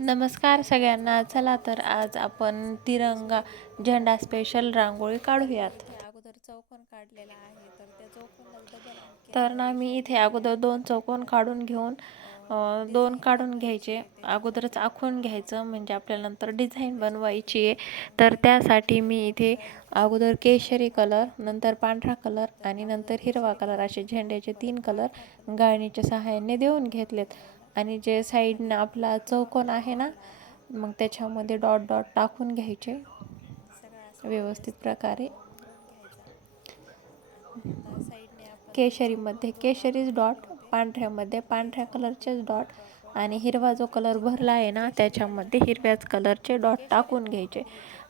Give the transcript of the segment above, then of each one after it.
नमस्कार सगळ्यांना. चला तर आज आपण तिरंगा झेंडा स्पेशल रांगोळी काढूयात. अगोदर चौकोन काढलेला आहे तर त्या आणखी तर ना मी इथे अगोदर दोन चौकोन काढून घेऊन दोन काढून घ्यायचे. अगोदरच आखून घ्यायचं म्हणजे आपल्याला नंतर डिझाईन बनवायची आहे. तर त्यासाठी मी इथे अगोदर केशरी कलर नंतर पांढरा कलर आणि नंतर हिरवा कलर असे झेंड्याचे तीन कलर गाळणीच्या सहाय्याने देऊन घेतलेत. आणि जे साईडनं आपला चौकोन आहे ना मग त्याच्यामध्ये डॉट डॉट टाकून घ्यायचे. व्यवस्थित प्रकारे. साईडने केशरीमध्ये केशरीच डॉट पांढऱ्यामध्ये पांढऱ्या कलरचेच डॉट आणि हिरवा जो कलर भरला आहे ना त्याच्यामध्ये हिरव्याच कलरचे डॉट टाकून घ्यायचे.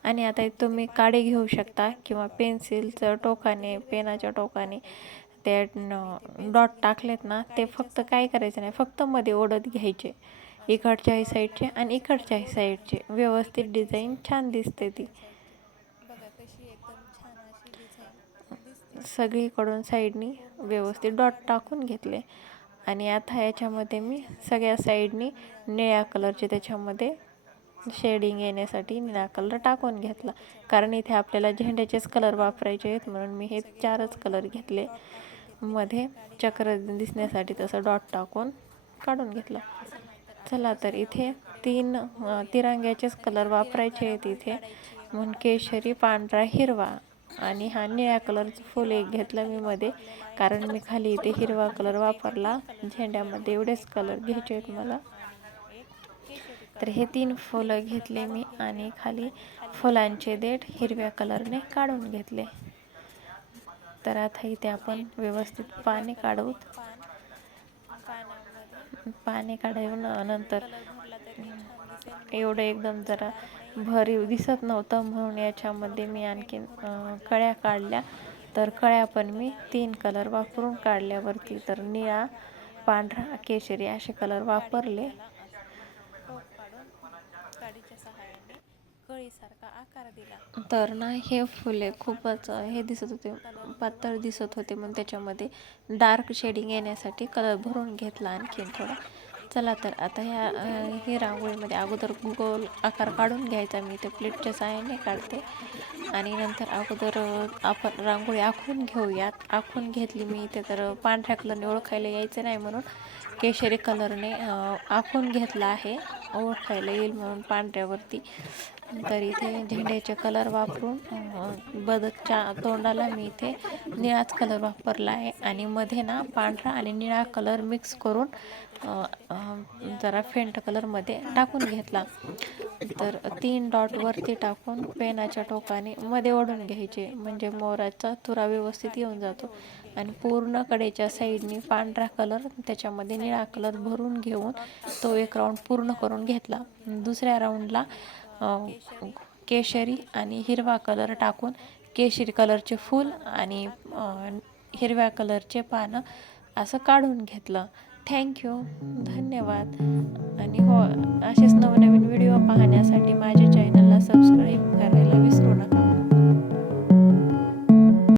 आणि आता तुम्ही काडे घेऊ शकता किंवा पेन्सिलचं टोकाने पेनाच्या टोकाने ते डॉट टाकलेत ना ते फक्त काय करायचं नाही फक्त मध्ये ओढत घ्यायचे. इकडच्याही साईडचे आणि इकडच्याही साईडचे व्यवस्थित डिझाईन छान दिसते ती. सगळीकडून साईडनी व्यवस्थित डॉट टाकून घेतले. आणि आता याच्यामध्ये मी सगळ्या साईडनी निळ्या कलरचे त्याच्यामध्ये शेडिंग येण्यासाठी निळा कलर टाकून घेतला. कारण इथे आपल्याला झेंड्याचेच कलर वापरायचे आहेत म्हणून मी हे चारच कलर घेतले. मध्ये चक्र दिसण्यासाठी तसं डॉट टाकून काढून घेतलं. चला तर इथे तीन तिरंग्याचेच कलर वापरायचे आहेत इथे. म्हणून केशरी पांढरा हिरवा. आणि हा निळ्या कलरचं फुल एक घेतलं मी मध्ये कारण मी खाली इथे हिरवा कलर वापरला. झेंड्यामध्ये एवढेच कलर घ्यायचे आहेत मला. तर हे तीन फुलं घेतले मी आणि खाली फुलांचे देठ हिरव्या कलरने काढून घेतले. तर आता इथे आपण व्यवस्थित पाणी काढू पाणी काढून नंतर एवढं एकदम जरा भरीव दिसत नव्हतं म्हणून याच्यामध्ये मी आणखीन कळ्या काढल्या. तर कळ्या पण मी तीन कलर वापरून काढल्यावरती तर निळा पांढरा केशरी असे कलर वापरले. कळीसारखा आकार दिला. तर ना हे फुले खूपच हे दिसत होते पातळ दिसत होते म्हणून त्याच्यामध्ये डार्क शेडिंग येण्यासाठी कलर भरून घेतला आणखीन थोडा. चला तर आता ह्या हे रांगोळीमध्ये अगोदर गोल आकार काढून घ्यायचा. मी ते प्लेटच्या साह्याने काढते. आणि नंतर अगोदर आपण रांगोळी आखून घेऊयात. आखून घेतली मी इथे तर पांढऱ्या कलरने ओळखायला यायचं नाही म्हणून केशरी कलरने आखून घेतला आहे. ओळखायला येईल म्हणून पांढऱ्यावरती. तर इथे झेंड्याचे कलर वापरून बदकच्या तोंडाला मी इथे निळाच कलर वापरला आहे. आणि मध्ये ना पांढरा आणि निळा कलर मिक्स करून जरा फेंट कलरमध्ये टाकून घेतला. तर तीन डॉटवरती टाकून पेनाच्या टोकाने मध्ये ओढून घ्यायचे. म्हणजे मोराचा तुरा व्यवस्थित येऊन जातो. आणि पूर्ण कडेच्या साईडनी पांढरा कलर त्याच्यामध्ये निळा कलर भरून घेऊन तो एक राऊंड पूर्ण करून घेतला. दुसऱ्या राऊंडला केशरी आणि हिरवा कलर टाकून केशरी कलरचे फूल आणि हिरव्या कलरचे पानं असं काढून घेतलं. थँक्यू धन्यवाद. आणि हो असेच नवनवीन व्हिडिओ पाहण्यासाठी